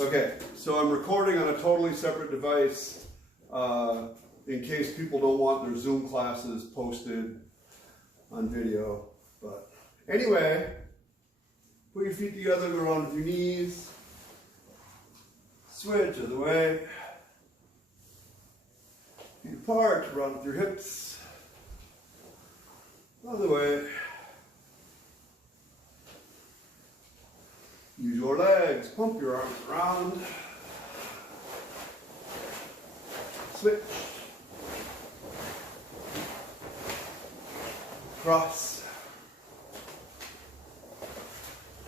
Okay, so I'm recording on a totally separate device in case people don't want their Zoom classes posted on video. But anyway, put your feet together, go around with your knees, switch other way, feet apart, around with your hips, other way. Use your legs, pump your arms around, switch, cross,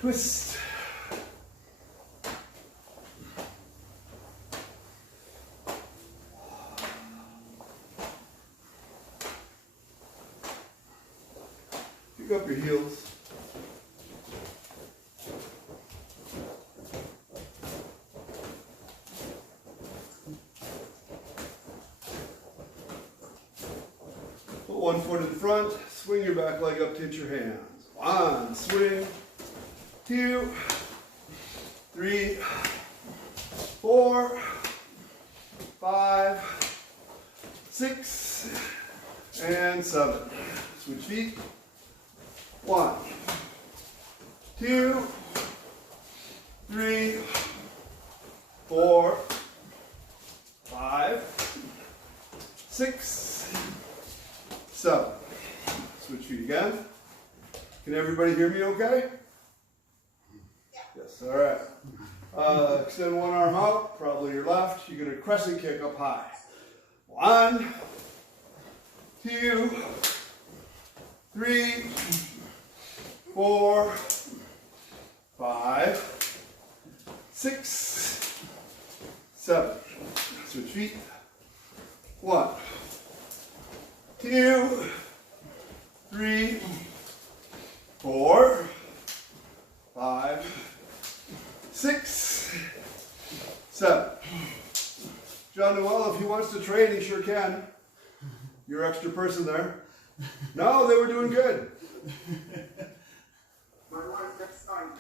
twist, pick up your heels. One foot in front, swing your back leg up to hit your hands. 1, swing, 2, 3, 4, 5, 6, and 7. Switch feet. 1, 2, 3, 4, 5, 6, 7. Switch feet again. Can everybody hear me okay? Yeah. Yes, all right. Extend one arm out, probably your left. You're going to crescent kick up high. 1, 2, 3, 4, 5, 6, 7. Switch feet. 1, 2, 3, 4, 5, 6, 7. John Noel, if he wants to train, he sure can. Your extra person there. No, they were doing good. Next time.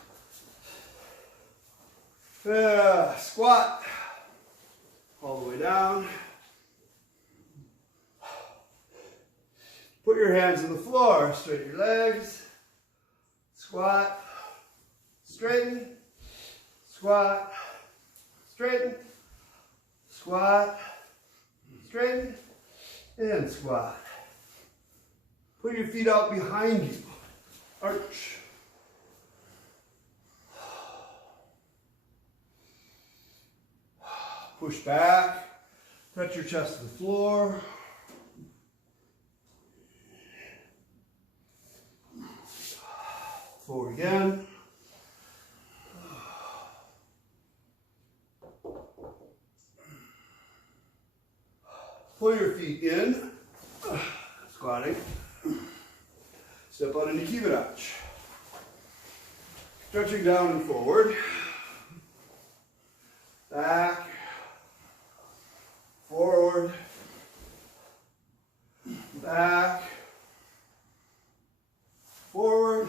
Squat. All the way down. Put your hands on the floor, straighten your legs, squat, straighten, squat, straighten, squat, straighten, and squat. Put your feet out behind you, arch. Push back, touch your chest to the floor. Forward again. Pull your feet in, squatting. Step out into Kivarach. Stretching down and forward. Back. Forward. Back. Forward.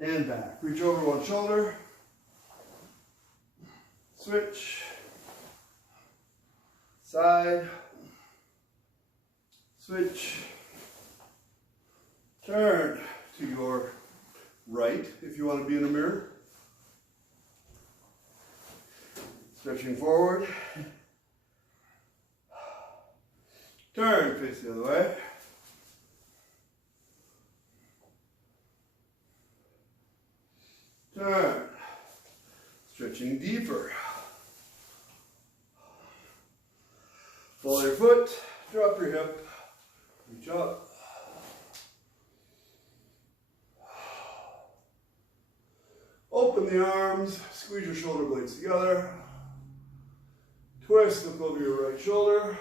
And back. Reach over one shoulder. Switch. Side. Switch. Turn to your right if you want to be in a mirror. Stretching forward. Turn, face the other way. Turn. Stretching deeper. Follow your foot, drop your hip, reach up. Open the arms, squeeze your shoulder blades together. Twist, look over your right shoulder.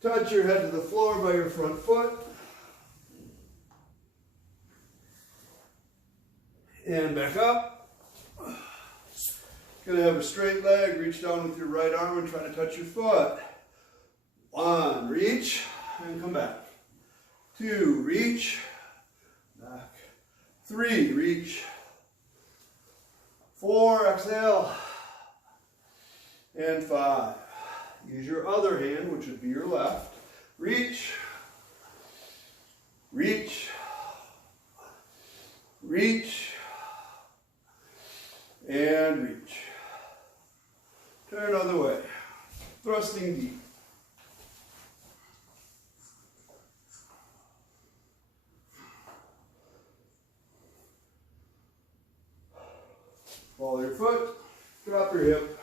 Touch your head to the floor by your front foot. And back up. Gonna have a straight leg, reach down with your right arm and try to touch your foot. 1, reach, and come back. 2, reach, back. 3, reach, 4, exhale. And 5. Use your other hand, which would be your left. Reach. Reach. Reach. And reach. Turn other way. Thrusting deep. Follow your foot, drop your hip,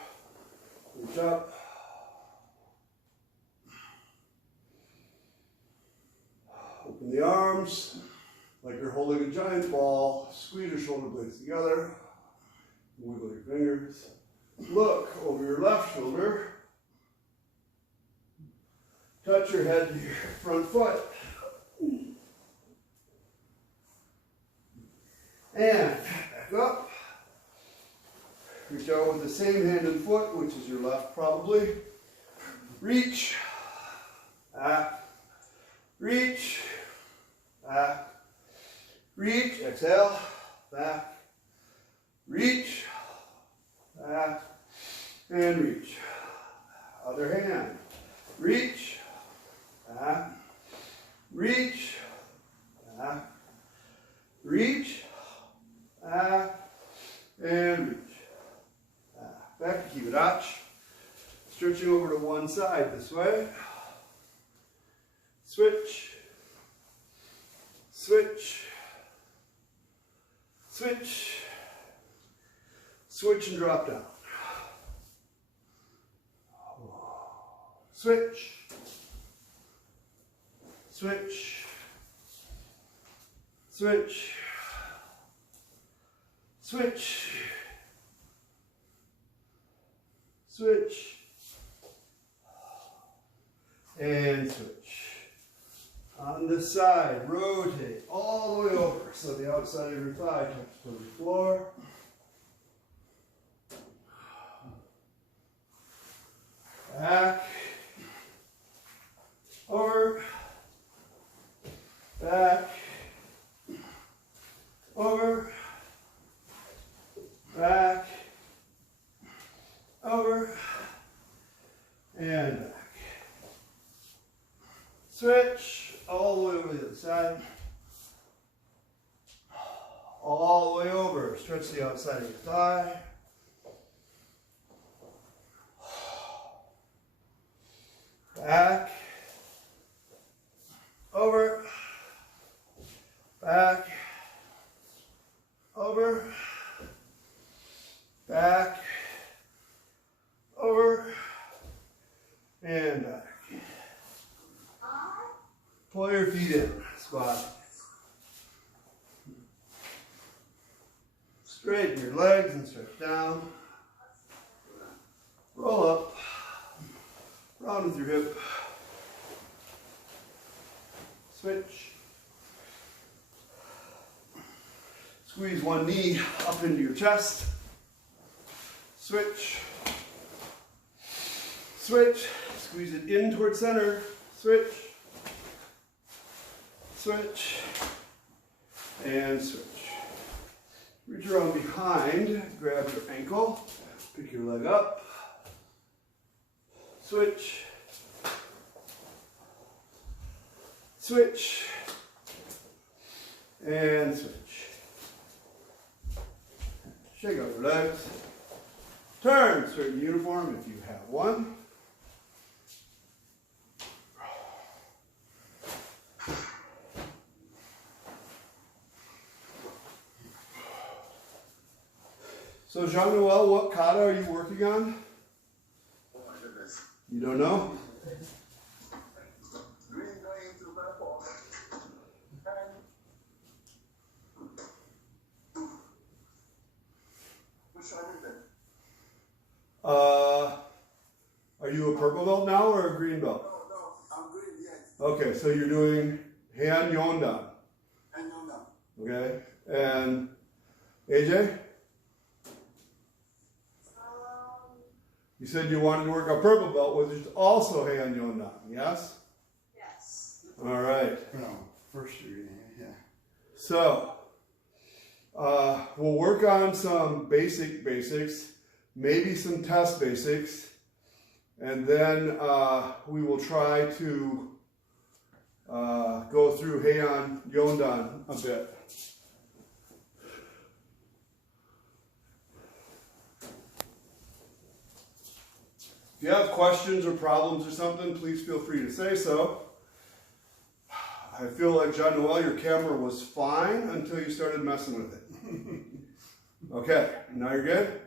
reach up. Open the arms like you're holding a giant ball. Squeeze your shoulder blades together. Wiggle your fingers. Look over your left shoulder. Touch your head to your front foot. And back up. Reach out with the same hand and foot, which is your left probably. Reach. Back. Reach. Back. Reach. Exhale. Back. Reach. Back. And reach. Other hand. Reach. Back. Reach. Back. Reach. Back. And reach. Back to Kibarachi. Stretching over to one side this way. Switch. Switch. Switch. Switch and drop down. Switch. Switch. Switch. Switch. Switch. And switch. On this side, rotate all the way over so the outside of your thigh touches the floor. Back. Over. Back. Over. Back. Over. And back. Switch all the way over the other side. All the way over. Stretch the outside of your thigh. Back. Over. Back. Over. Back. Over. And back. Pull your feet in. Squat. Straighten your legs and stretch down. Roll up. Round with your hip. Switch. Squeeze one knee up into your chest. Switch. Switch. Squeeze it in towards center. Switch. Switch. And switch. Reach around behind. Grab your ankle. Pick your leg up. Switch. Switch. And switch. Shake out your legs. Turn. Straighten uniform if you have one. So Jean-Noel, what kata are you working on? Oh my goodness. You don't know? Green going to purple. Which one is it? Are you a purple belt now or a green belt? No, I'm green, yes. Okay, so you're doing Han Yondan. And no, no. Okay, and AJ? You said you wanted to work a purple belt, which is also Han Yondan, yes? Yes. All right. No, first degree, yeah. So, We'll work on some basics, maybe some test basics, and then we will try to go through Heian Yondan a bit. If you have questions or problems or something, please feel free to say so. I feel like, John Noel, your camera was fine until you started messing with it. Okay, now you're good?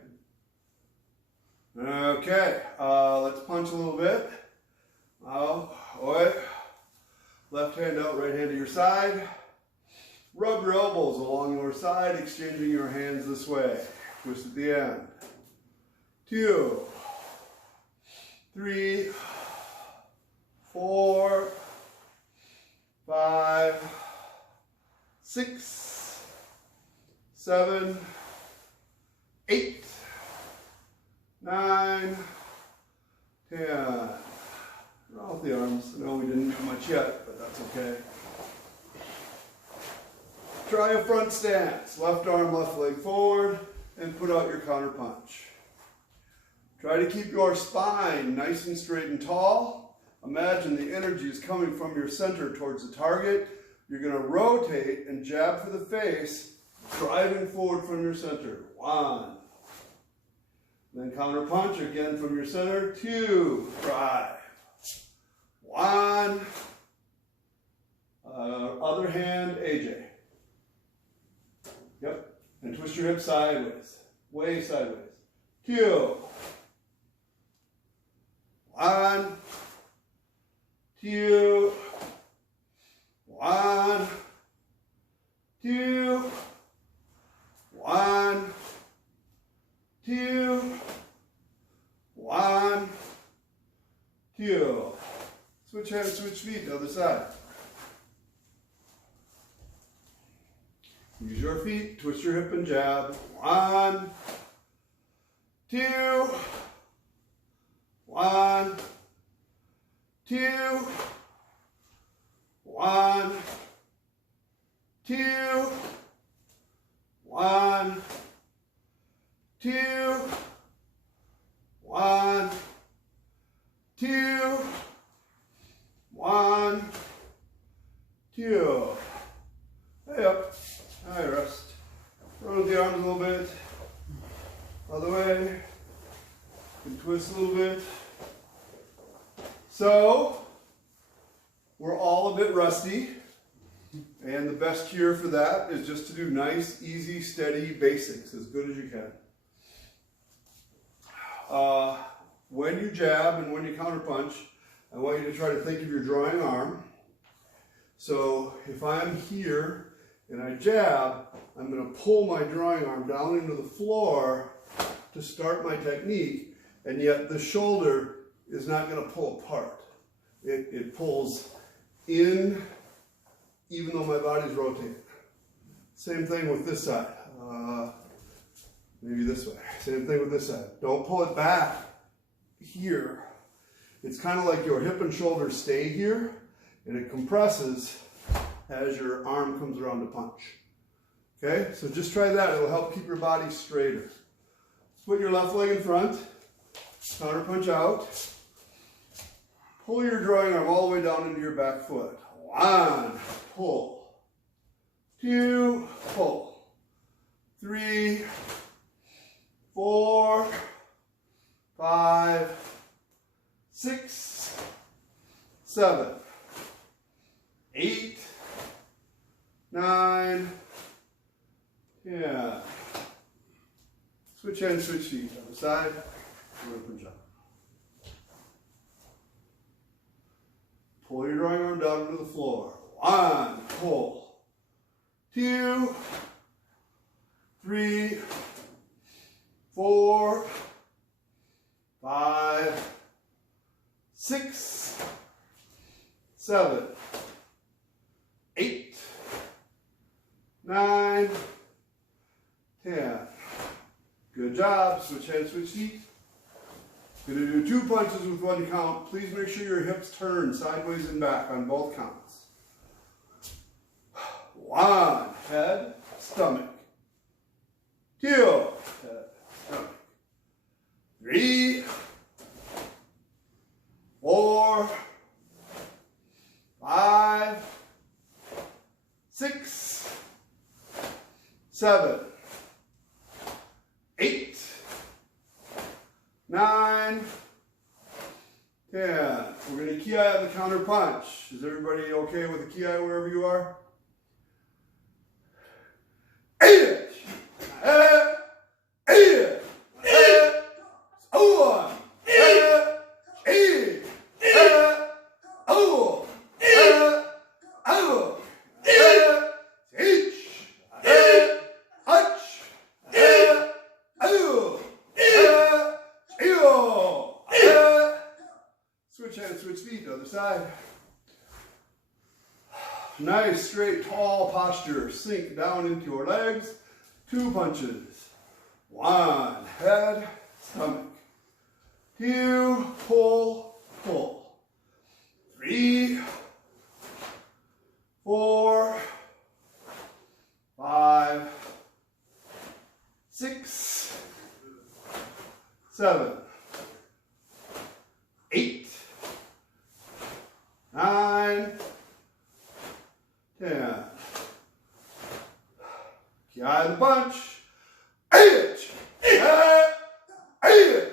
Okay, let's punch a little bit. Left hand out, right hand to your side. Rub your elbows along your side, exchanging your hands this way. Twist at the end. 2, 3, 4, 5, 6, 7, 8, 9, 10. Roll with the arms. No, we didn't do much yet, but that's okay. Try a front stance. Left arm, left leg forward, and put out your counter punch. Try to keep your spine nice and straight and tall. Imagine the energy is coming from your center towards the target. You're going to rotate and jab for the face, driving forward from your center. 1. Then counter punch again from your center. 2. Drive. 1. Other hand, AJ. Yep. And twist your hips sideways. Way sideways. 2. 1. 2. 1. 2. 1. 2. 1. 2. Switch hands, switch feet, the other side. Use your feet, twist your hip and jab. 1, 2, 1, 2, 1, 2, 1, 2, 1, 2, 1, 2. Hey up. Hi, rest. Roll the arms a little bit. Other way. And twist a little bit. So, we're all a bit rusty. And the best cure for that is just to do nice, easy, steady basics as good as you can. When you jab and when you counter punch, I want you to try to think of your drawing arm. So if I'm here and I jab, I'm going to pull my drawing arm down into the floor to start my technique, and yet the shoulder is not going to pull apart. It pulls in even though my body's rotating. Same thing with this side. Maybe this way. Same thing with this side. Don't pull it back here. It's kind of like your hip and shoulder stay here, and it compresses as your arm comes around to punch. Okay, so just try that. It'll help keep your body straighter. Put your left leg in front, counter punch out. Pull your drawing arm all the way down into your back foot. 1, pull. 2, pull. 3, 4, 5, 6, 7, 8, 9, 10. Switch hands, switch feet. Other side. Open jump. Pull your drawing arm down into the floor. 1, pull. 2, 3, 4, 5, 6, 7, 8, 9, 10. Good job. Switch hands, switch feet. Going to do 2 punches with 1 count. Please make sure your hips turn sideways and back on both counts. 1, head, stomach. 6, 7, 8, 9, 10. We're going to ki on the counter punch. Is everybody okay with the ki wherever you are? 8, 8, 1, 8, 0, switch hands, switch feet, other side. Nice, straight, tall posture. Sink down into your legs. 2 punches. 1, head, stomach. 2, pull, pull. 3, 4, 5, 6, 7, 8, 9, 10. Ki the punch. 8, 8, 8,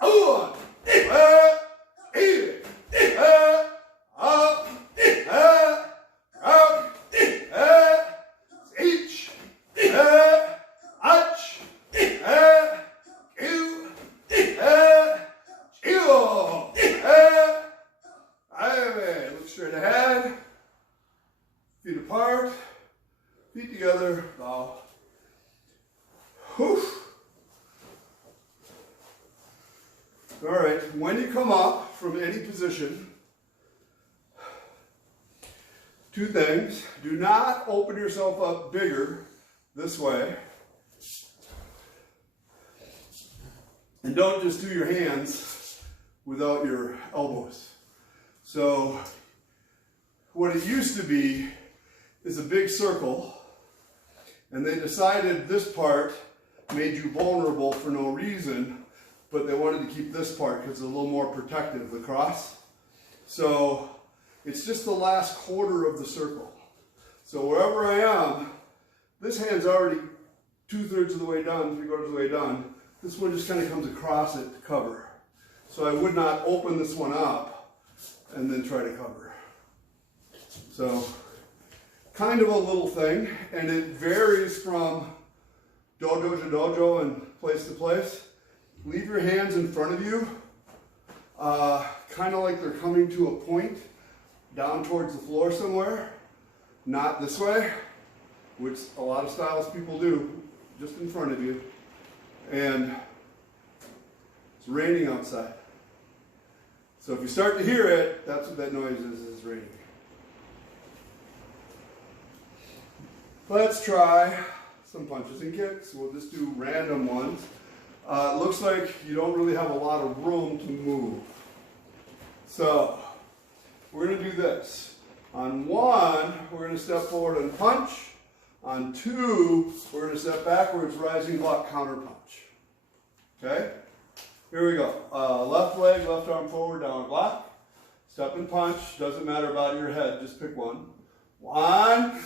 1, 8, up, up, each, arch, look straight ahead, feet apart, feet together, bow. Whew. All right, when you come up from any position, 2 things. Do not open yourself up bigger this way. And don't just do your hands without your elbows. So what it used to be is a big circle, and they decided this part made you vulnerable for no reason, but they wanted to keep this part because it's a little more protective, the cross. So it's just the last quarter of the circle. So wherever I am, this hand's already 2/3 of the way done, 3/4 of the way done. This one just kind of comes across it to cover. So I would not open this one up and then try to cover. So kind of a little thing, and it varies from dojo to dojo and place to place. Leave your hands in front of you, kind of like they're coming to a point down towards the floor somewhere, not this way, which a lot of styles people do, just in front of you. And it's raining outside. So if you start to hear it, that's what that noise is, it's raining. Let's try some punches and kicks. We'll just do random ones. It looks like you don't really have a lot of room to move. So we're going to do this. On 1, we're going to step forward and punch. On 2, we're going to step backwards, rising block, counter punch. Okay? Here we go. Left leg, left arm forward, down block. Step and punch. Doesn't matter about your head, just pick one. 1.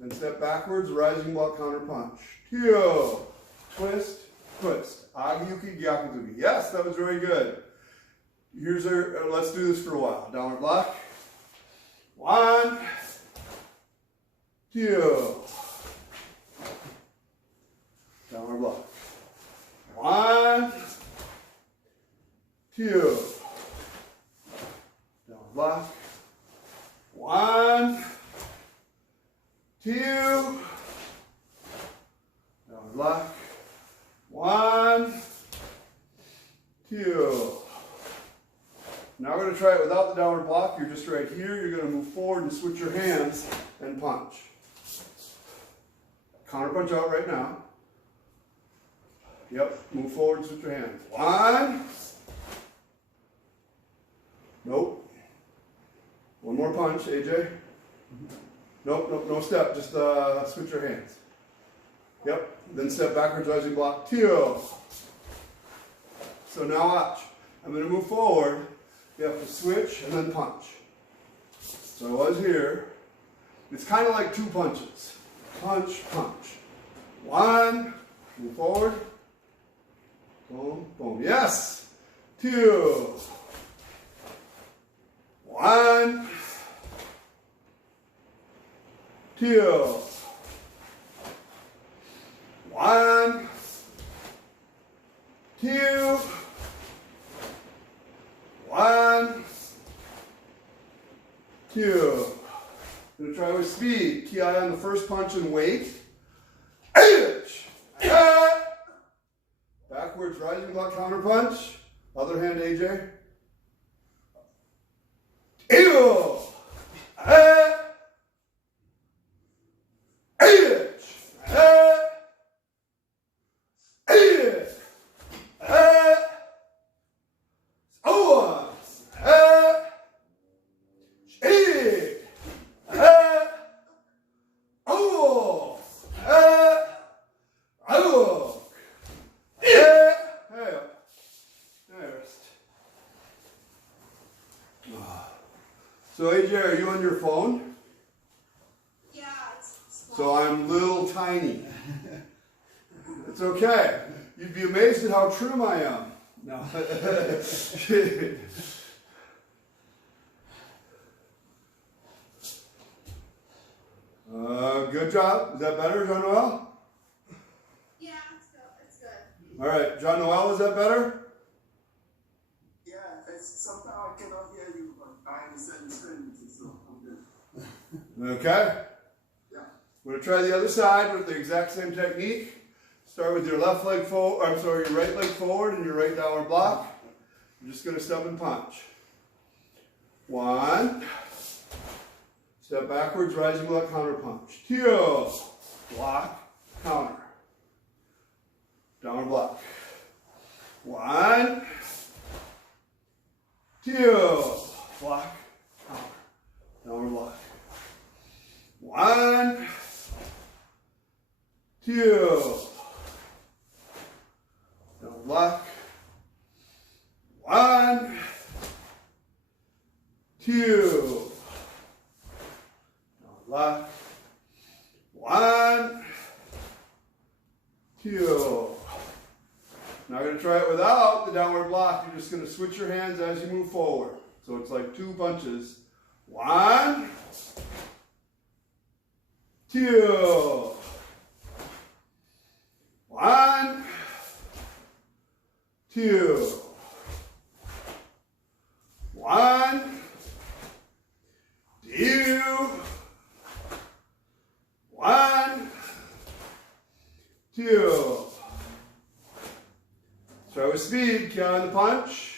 Then step backwards, rising block, counter punch. 2. Twist, twist. Agiyuki, gyakuzuki. Yes, that was very good. Here's our, let's do this for a while. Downward block. 1, 2. Downward block. 1, 2. Downward block. 1, 2. Downward block. 1, 2. Now we're going to try it without the downward block. You're just right here. You're going to move forward and switch your hands and punch. Counter punch out right now. Yep, move forward and switch your hands. 1. Nope. One more punch, AJ. Nope, nope, no step. Just switch your hands. Yep, then step backwards, rising block. 2. So now watch. I'm going to move forward. You have to switch and then punch. So I was here. It's kind of like two punches. Punch, punch. One, move forward. Boom, boom. Yes. Two. One. Two. One. Two. One. Two. I'm going to try with speed. Key eye on the first punch and wait. Backwards rising block counter punch. Other hand, AJ. Ew. So AJ, are you on your phone? Yeah, it's small. So I'm little tiny. It's okay. You'd be amazed at how trim I am. No. Good job. Is that better, John Noel? Yeah, it's good. All right, John Noel, is that better? Yeah, it's sometimes I cannot hear you, but I understand the sentences, so I'm good. Okay. Yeah. We're going to try the other side with the exact same technique. Start with your left leg forward, your right leg forward and your right downward block. You're just going to step and punch. One. Step backwards, rising block, counter punch. Two. Block, counter. Downward block. One. Two. Block, counter. Downward block. One. Two. Downward block. One. Two. Block. One, two. Now I'm going to try it without the downward block. You're just going to switch your hands as you move forward. So it's like two punches. One, two. One, two. One, two. One, two. Try with speed. Key on the punch.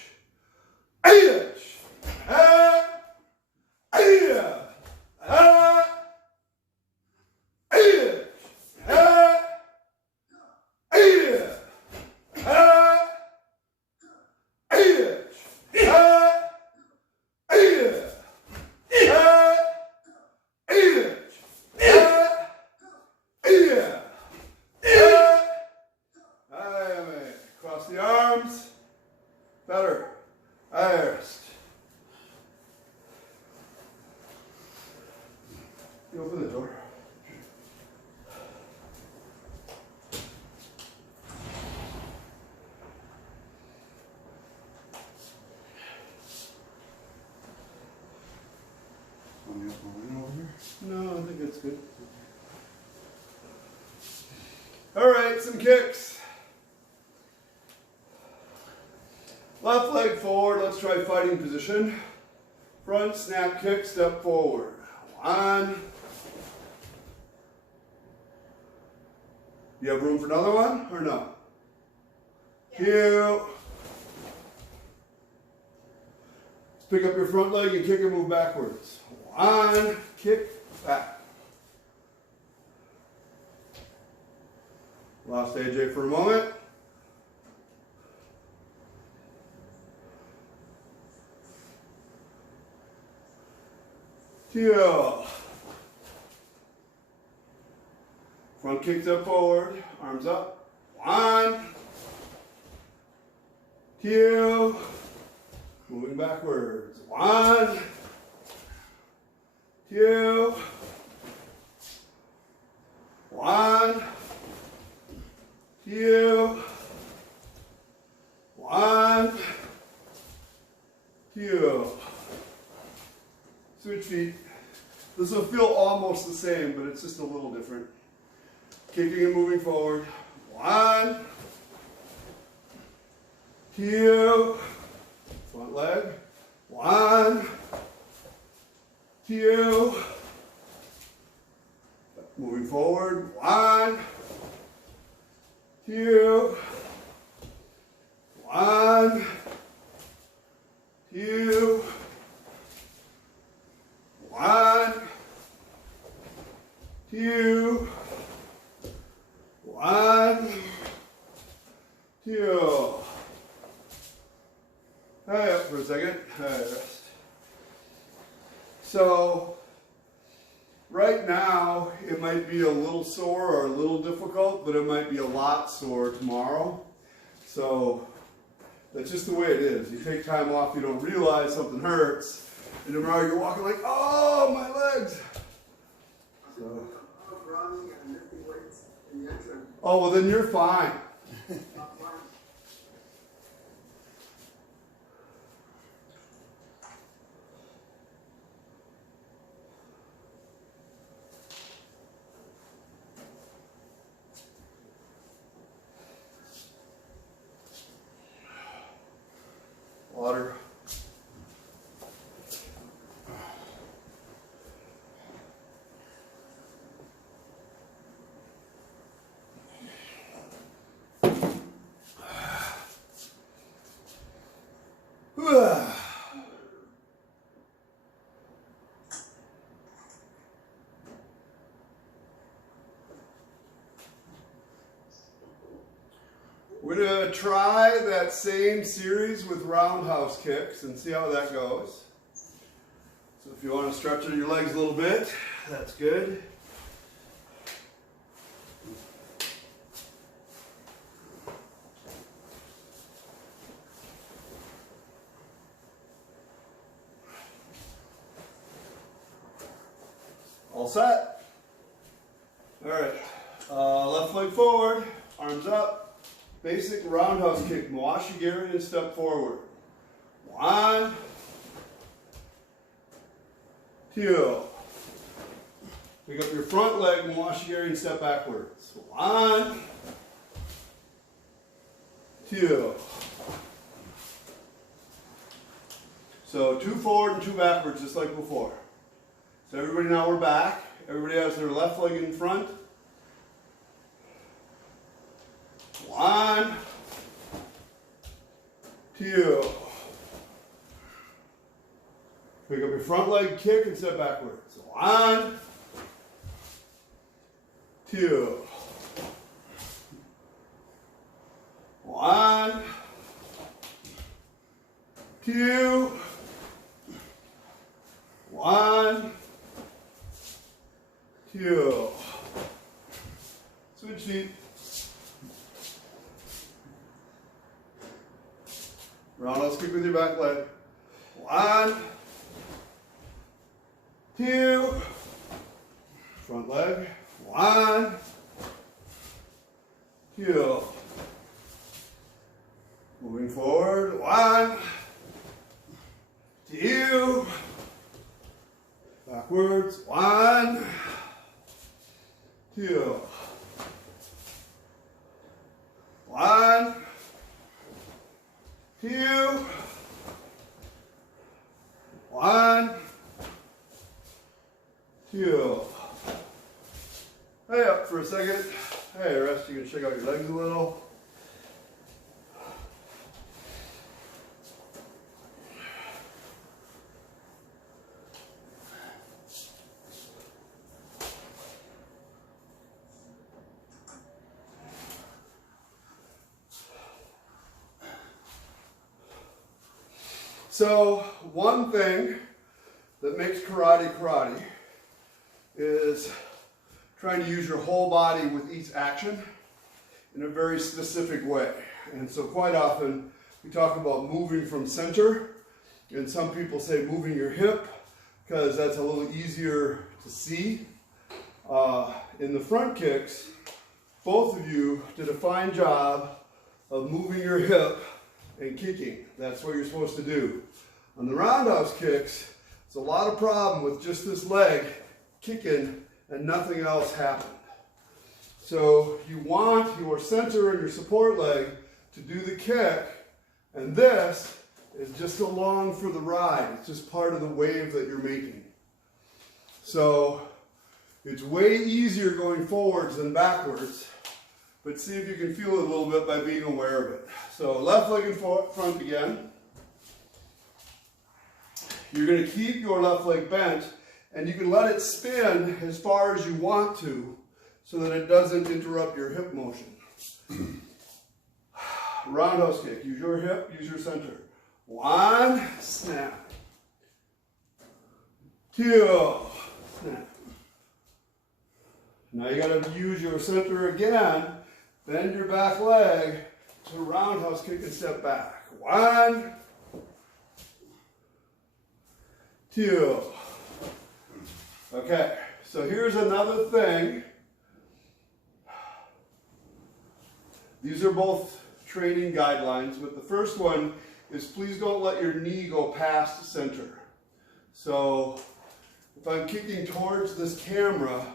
Cross the arms. Better. First. You open the door. No, I think that's good. All right, some kicks. Left leg forward, let's try fighting position. Front snap kick, step forward. One. You have room for another one or no? Yeah. Two. Let's pick up your front leg and kick and move backwards. One, kick, back. Lost AJ for a moment. Two. Front kick step forward, arms up. One. Two. Moving backwards. One. Two. almost the same, but it's just a little different. Kicking and moving forward. 1, 2, front leg. 1, 2, moving forward. 1, 2, 1, 2, 1, 2, 1, 2. Hey, up for a second. Hey, rest. So, right now, it might be a little sore or a little difficult, but it might be a lot sore tomorrow. So, that's just the way it is. You take time off, you don't realize something hurts, and tomorrow you're walking like, oh, my legs. So. Running and lifting weights in the entrance. Oh, well, then you're fine. Water. We're going to try that same series with roundhouse kicks and see how that goes. So if you want to stretch your legs a little bit, that's good. All set. All right, left leg forward, arms up. Basic roundhouse kick, Mwashigiri and step forward. 1, 2. Pick up your front leg, Mwashigiri and step backwards. 1, 2. So 2 forward and 2 backwards, just like before. So everybody, now we're back. Everybody has their left leg in front. 1, 2. Pick up your front leg, kick, and step backwards. 1, 2. 1, 2. 1, 2. Switch feet. Roundhouse kick with your back leg. 1, 2. Front leg. 1, 2. Moving forward. 1, 2. Backwards. 1, 2. 1, 2. 1, 2. Hey, up for a second. Hey, rest. You can shake out your legs a little. So one thing that makes karate karate is trying to use your whole body with each action in a very specific way. And so quite often we talk about moving from center, and some people say moving your hip because that's a little easier to see. In the front kicks, both of you did a fine job of moving your hip and kicking. That's what you're supposed to do. On the roundhouse kicks, it's a lot of problem with just this leg kicking and nothing else happened. So you want your center and your support leg to do the kick, and this is just along for the ride. It's just part of the wave that you're making. So it's way easier going forwards than backwards, but see if you can feel it a little bit by being aware of it. So left leg in front again. You're going to keep your left leg bent, and you can let it spin as far as you want to so that it doesn't interrupt your hip motion. Roundhouse kick. Use your hip, use your center. 1, snap. 2, snap. Now you got to use your center again. Bend your back leg to roundhouse kick and step back. 1, 2. Okay, so here's another thing. These are both training guidelines, but the first one is please don't let your knee go past the center. So if I'm kicking towards this camera,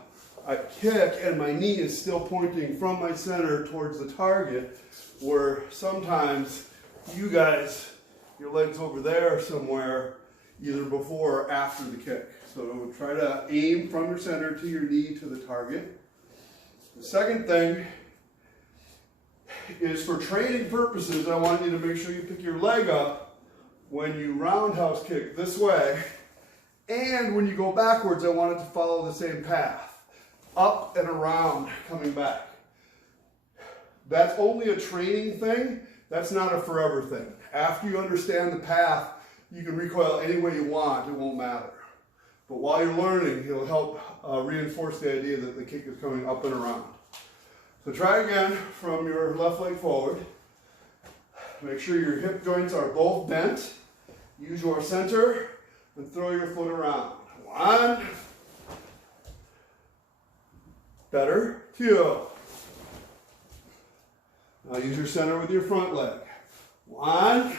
I kick and my knee is still pointing from my center towards the target, where sometimes you guys, your leg's over there somewhere, either before or after the kick. So try to aim from your center to your knee to the target. The second thing is for training purposes, I want you to make sure you pick your leg up when you roundhouse kick this way, and when you go backwards, I want it to follow the same path, up and around, coming back. That's only a training thing. That's not a forever thing. After you understand the path, you can recoil any way you want. It won't matter. But while you're learning, it'll help reinforce the idea that the kick is coming up and around. So try again from your left leg forward. Make sure your hip joints are both bent. Use your center and throw your foot around. 1. Better. 2. Now use your center with your front leg. 1.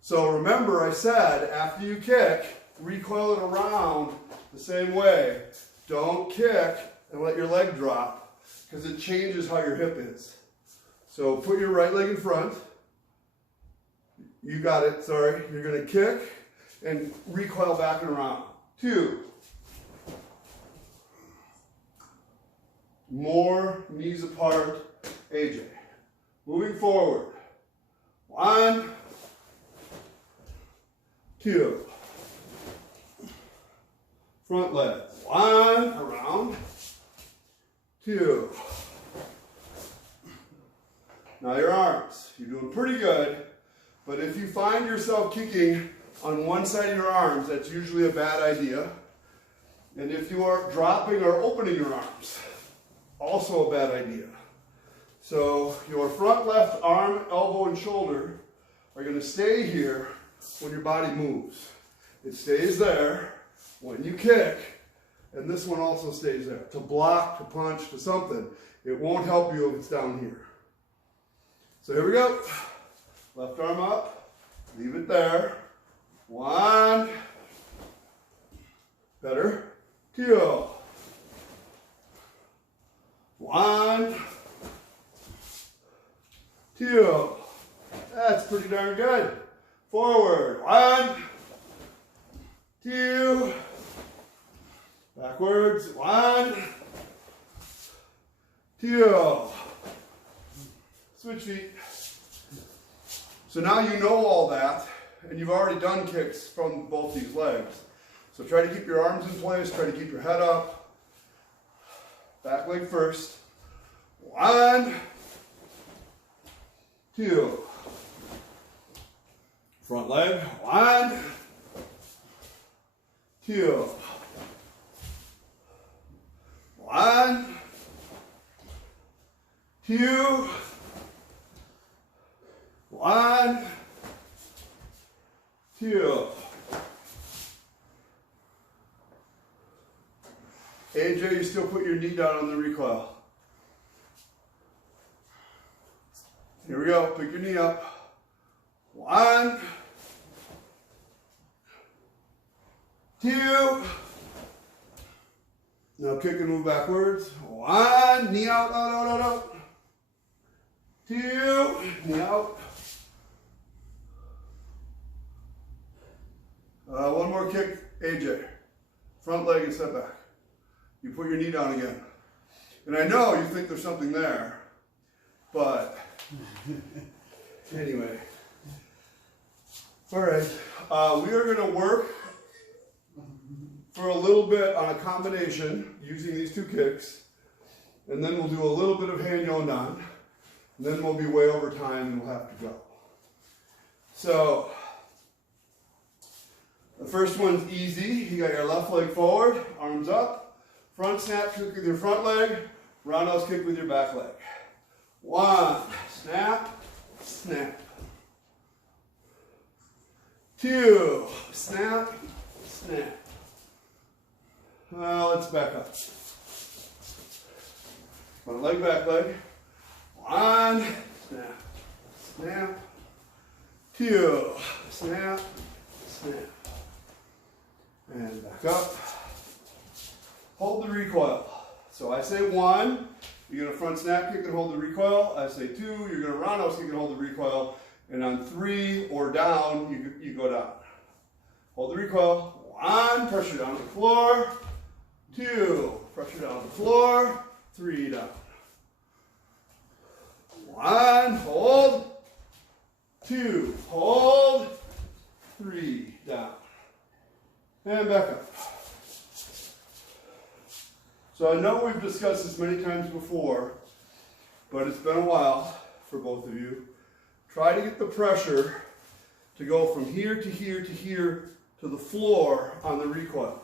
So remember I said after you kick, recoil it around the same way. Don't kick and let your leg drop, because it changes how your hip is. So put your right leg in front. You got it, sorry. You're going to kick and recoil back and around. 2. More knees apart, AJ. Moving forward. 1, 2. Front leg. 1, around. 2. Now your arms. You're doing pretty good, but if you find yourself kicking on one side of your arms, that's usually a bad idea. And if you are dropping or opening your arms, also a bad idea. So your front left arm, elbow, and shoulder are going to stay here when your body moves. It stays there when you kick, and this one also stays there. To block, to punch, to something. It won't help you if it's down here. So here we go. Left arm up. Leave it there. 1. Better. 2. 1. 2. That's pretty darn good. Forward. 1. 2. Backwards. 1. 2. Switch feet. So now you know all that, and you've already done kicks from both these legs. So try to keep your arms in place, try to keep your head up. Back leg first. 1, 2. Front leg. 1, 2. 1, 2. 1, 2. AJ, you still put your knee down on the recoil. Here we go. Pick your knee up. 1, 2. Now kick and move backwards. 1, knee out, out, out, out, out. 2, knee out. One more kick, AJ. Front leg and step back. You put your knee down again. And I know you think there's something there, but anyway. All right, we are going to work for a little bit on a combination using these two kicks, and then we'll do a little bit of hand yondan, and then we'll be way over time and we'll have to go. So, the first one's easy. You got your left leg forward, arms up, front snap kick with your front leg, roundhouse kick with your back leg. 1, snap, snap. 2, snap, snap. Let's back up. Front leg, back leg. 1, snap, snap. 2, snap, snap. And back up. Hold the recoil. So I say 1, you're going to front snap kick and hold the recoil. I say 2, you're going to roundhouse kick and hold the recoil. And on 3 or down, you go down. Hold the recoil. 1, pressure down to the floor. 2, pressure down to the floor. 3, down. 1, hold. 2, hold. 3, down. And back up. So I know we've discussed this many times before, but it's been a while for both of you. Try to get the pressure to go from here to here to here to the floor on the recoil.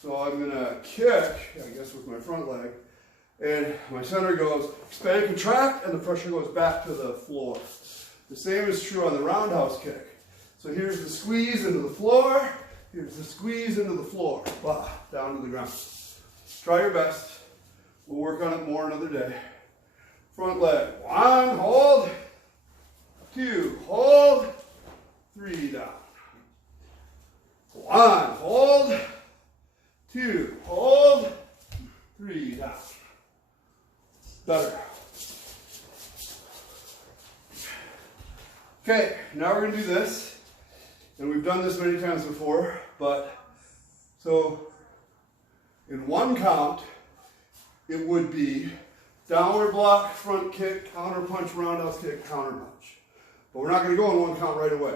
So I'm going to kick, I guess with my front leg, and my center goes expand, contract, and the pressure goes back to the floor. The same is true on the roundhouse kick. So here's the squeeze into the floor, here's the squeeze into the floor, bah, down to the ground. Try your best. We'll work on it more another day. Front leg, 1, hold. 2, hold. 3, down. 1, hold. 2, hold. 3, down. Better. Okay, now we're going to do this. And we've done this many times before, but so in one count, it would be downward block, front kick, counter punch, roundhouse kick, counter punch. But we're not going to go in one count right away.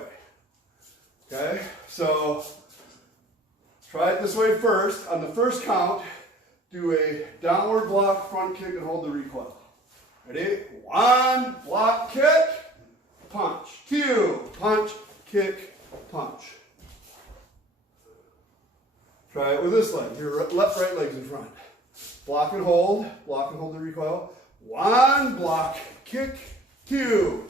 Okay? So try it this way first. On the first count, do a downward block, front kick, and hold the recoil. Ready? 1, block, kick, punch. 2, punch, kick, punch. Try it with this leg. Your left, right leg's in front. Block and hold the recoil. 1, block, kick, 2.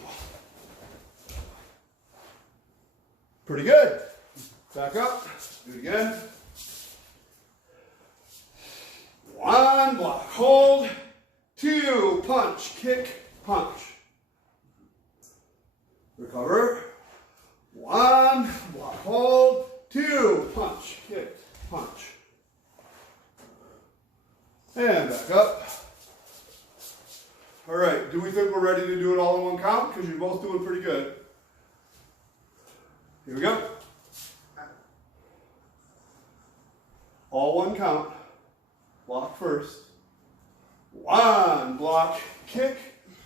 Pretty good. Back up. Do it again. 1, block, hold. 2, punch, kick, punch. Recover. 1, block, hold. 2, punch, kick, punch. And back up. All right, do we think we're ready to do it all in one count? Because you're both doing pretty good. Here we go. All one count. Block first. 1, block, kick,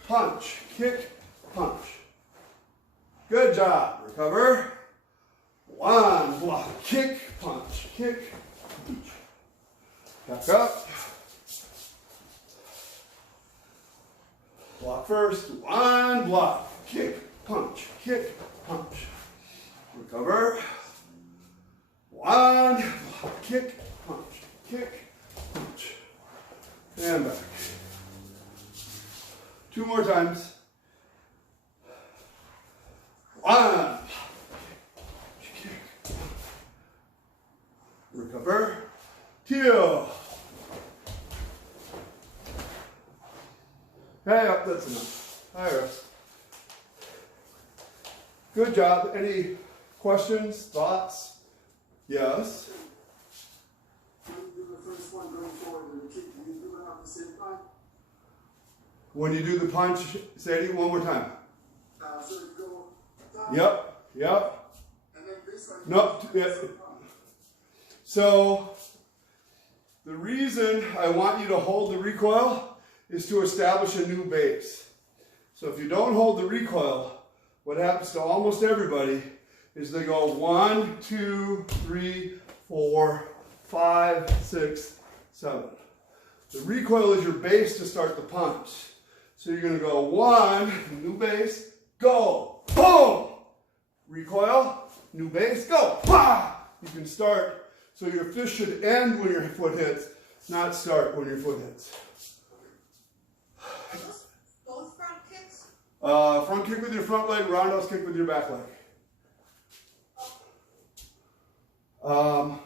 punch, kick, punch. Good job. Recover. 1, block, kick, punch, kick, punch. Back up. Block first. 1, block, kick, punch, punch. Recover. 1, block, kick, punch. And back. 2 more times. 1, kick. Recover. 2. Hey, up, that's enough. All right. Good job. Any questions, thoughts? Yes? Do the first one going forward. When you do the punch, say it one more time. So you go down. Yep. And then this one. Nope. Yeah. So the reason I want you to hold the recoil is to establish a new base. So if you don't hold the recoil, what happens to almost everybody is they go 1, 2, 3, 4, 5, 6, 7. The recoil is your base to start the punch. So you're going to go 1, new base, go, boom! Recoil, new base, go, bah! You can start, so your fist should end when your foot hits, not start when your foot hits. Are those both front kicks? Front kick with your front leg, roundhouse kick with your back leg.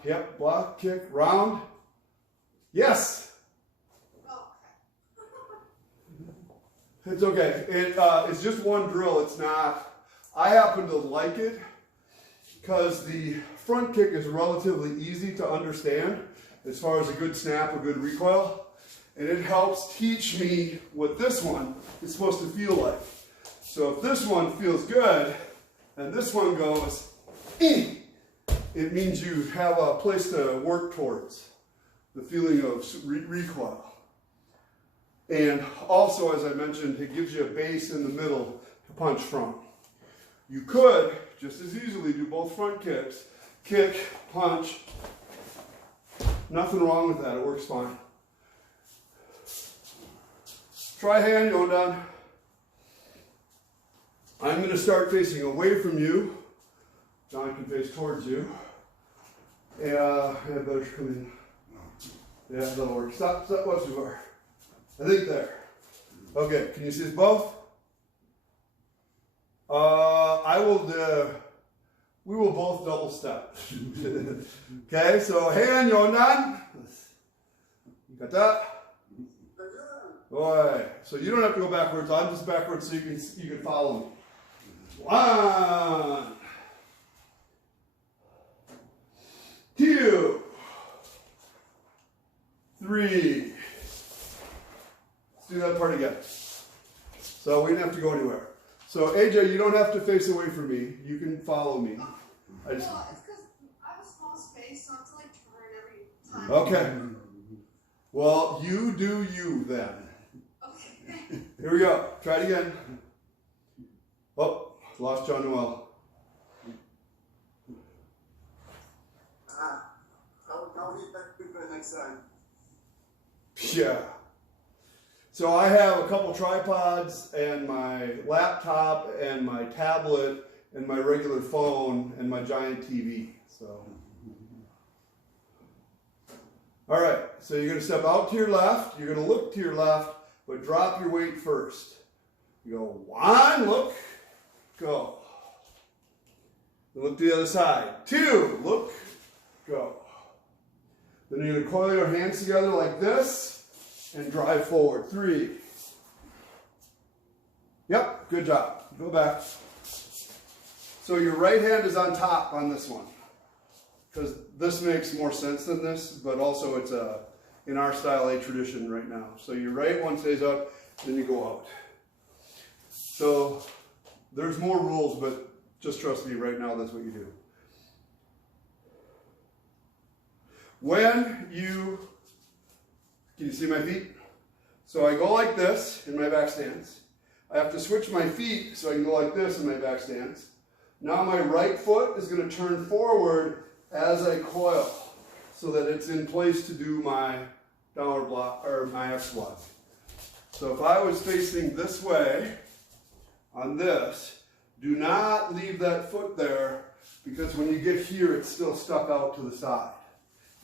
Yep, block, kick, round. Yes! It's okay. It's just one drill. It's not. I happen to like it because the front kick is relatively easy to understand as far as a good snap, a good recoil. And it helps teach me what this one is supposed to feel like. So if this one feels good and this one goes, eh, it means you have a place to work towards the feeling of recoil. And also, as I mentioned, it gives you a base in the middle to punch from. You could just as easily do both front kicks, kick, punch. Nothing wrong with that, it works fine. Try hand going down. I'm going to start facing away from you. John can face towards you. And I better come in. Yeah, that'll work. Stop, what's too far? I think there. Okay, can you see us both? We will both double step. Okay, so hand, yonan. Kata. Boy, so you don't have to go backwards. I'm just backwards so you can follow me. 1, 2, 3. Let's do that part again. So we didn't have to go anywhere. So AJ, you don't have to face away from me. You can follow me. Well, it's because I have a small space, so I have to like turn every time. Okay. Well, you do you then. Okay. Here we go. Try it again. Oh, lost John Noel. I'll hit that quicker next time. Yeah. So I have a couple tripods and my laptop and my tablet and my regular phone and my giant TV. So, all right. So you're going to step out to your left. You're going to look to your left, but drop your weight first. You go 1, look, go. Then look to the other side. 2, look, go. Then you're going to coil your hands together like this and drive forward. 3. Yep, good job. Go back. So your right hand is on top on this one, because this makes more sense than this, but also it's in our style a tradition right now. So your right one stays up, then you go out. So there's more rules, but just trust me, right now that's what you do. When you, can you see my feet? So I go like this in my back stance. I have to switch my feet so I can go like this in my back stance. Now my right foot is going to turn forward as I coil so that it's in place to do my downward block or my X block. So if I was facing this way on this, do not leave that foot there, because when you get here it's still stuck out to the side.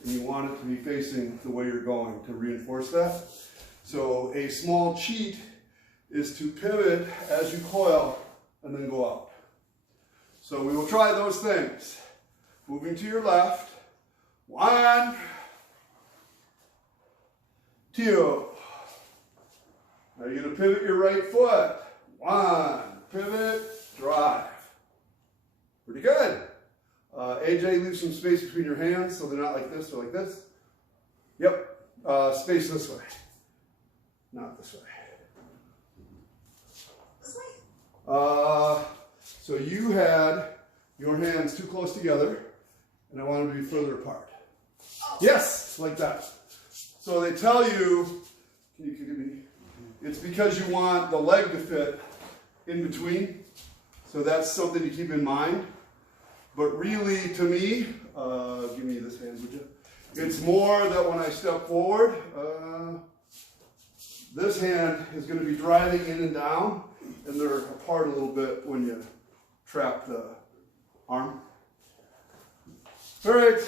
And you want it to be facing the way you're going to reinforce that. So a small cheat is to pivot as you coil and then go out. So we will try those things. Moving to your left. 1, 2. Now you're going to pivot your right foot. 1, pivot, drive. Pretty good. AJ, leave some space between your hands so they're not like this or like this. Yep. Space this way. Not this way. So you had your hands too close together, and I want them to be further apart. Oh. Yes, like that. So they tell you, it's because you want the leg to fit in between. So that's something to keep in mind. But really, to me, give me this hand, would you? It's more that when I step forward, this hand is going to be driving in and down, and they're apart a little bit when you trap the arm. All right,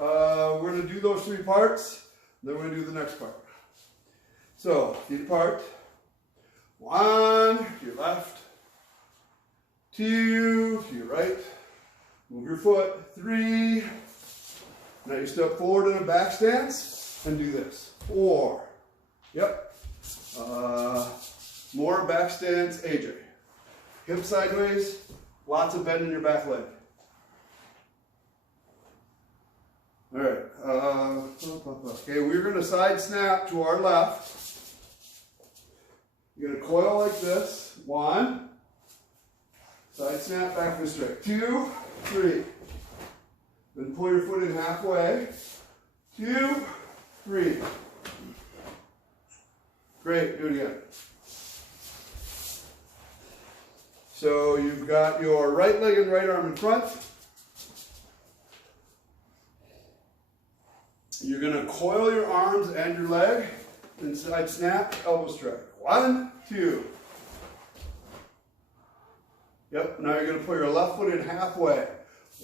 we're going to do those 3 parts, then we're going to do the next part. So, feet apart. 1 to your left, 2 to your right. Move your foot. 3. Now you step forward in a back stance and do this. 4. Yep. More back stance, AJ. Hip sideways, lots of bend in your back leg. All right. Okay, we're going to side snap to our left. You're going to coil like this. 1. Side snap, back and straight. 2, 3. Then pull your foot in halfway. 2, 3. Great, do it again. So you've got your right leg and right arm in front. You're going to coil your arms and your leg, and side snap, elbow strike. 1, 2. Yep, now you're going to put your left foot in halfway.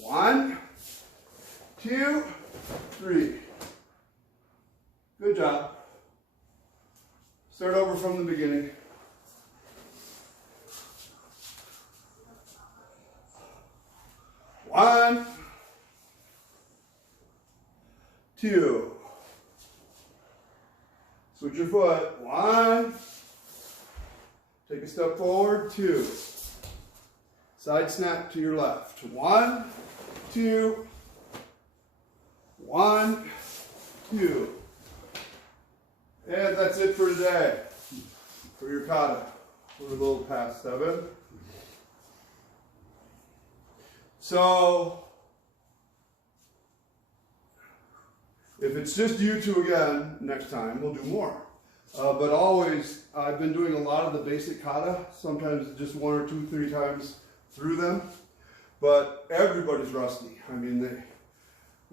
1, 2, 3. Good job. Start over from the beginning. One, 2. Switch your foot. 1. Take a step forward. 2. Side snap to your left. 1, 2. 1, 2. And that's it for today. For your kata. We're a little past 7. So, if it's just you two again, next time we'll do more. But always, I've been doing a lot of the basic kata, sometimes just 1 or 2, 3 times through them. But everybody's rusty. I mean,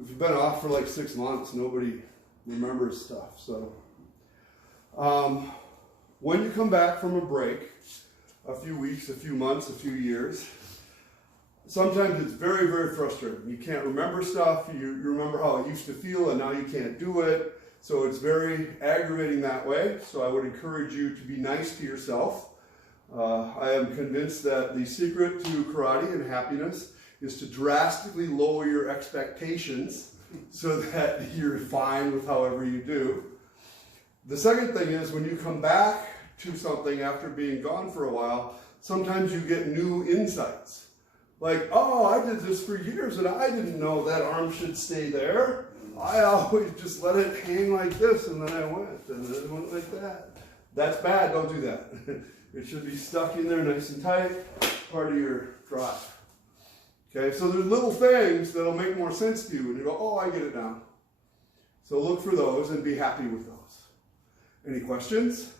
if you've been off for like 6 months, nobody remembers stuff. So, when you come back from a break, a few weeks, a few months, a few years, sometimes it's very, very frustrating. You can't remember stuff. You remember how it used to feel, and now you can't do it. So it's very aggravating that way. So I would encourage you to be nice to yourself. I am convinced that the secret to karate and happiness is to drastically lower your expectations so that you're fine with however you do. The second thing is, when you come back to something after being gone for a while, sometimes you get new insights. Like, oh, I did this for years and I didn't know that arm should stay there. I always just let it hang like this, and then I went, and then it went like that. That's bad, don't do that. It should be stuck in there nice and tight, part of your drive. Okay, so there's little things that'll make more sense to you, and you go, oh, I get it now. So look for those and be happy with those. Any questions?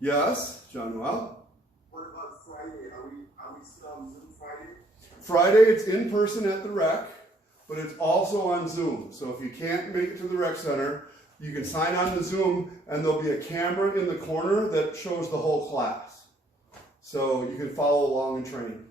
Yes, John Noel? What about Friday? Are we still on Zoom Friday? Friday, it's in person at the rec, but it's also on Zoom. So if you can't make it to the rec center, you can sign on to Zoom, and there'll be a camera in the corner that shows the whole class. So you can follow along and train.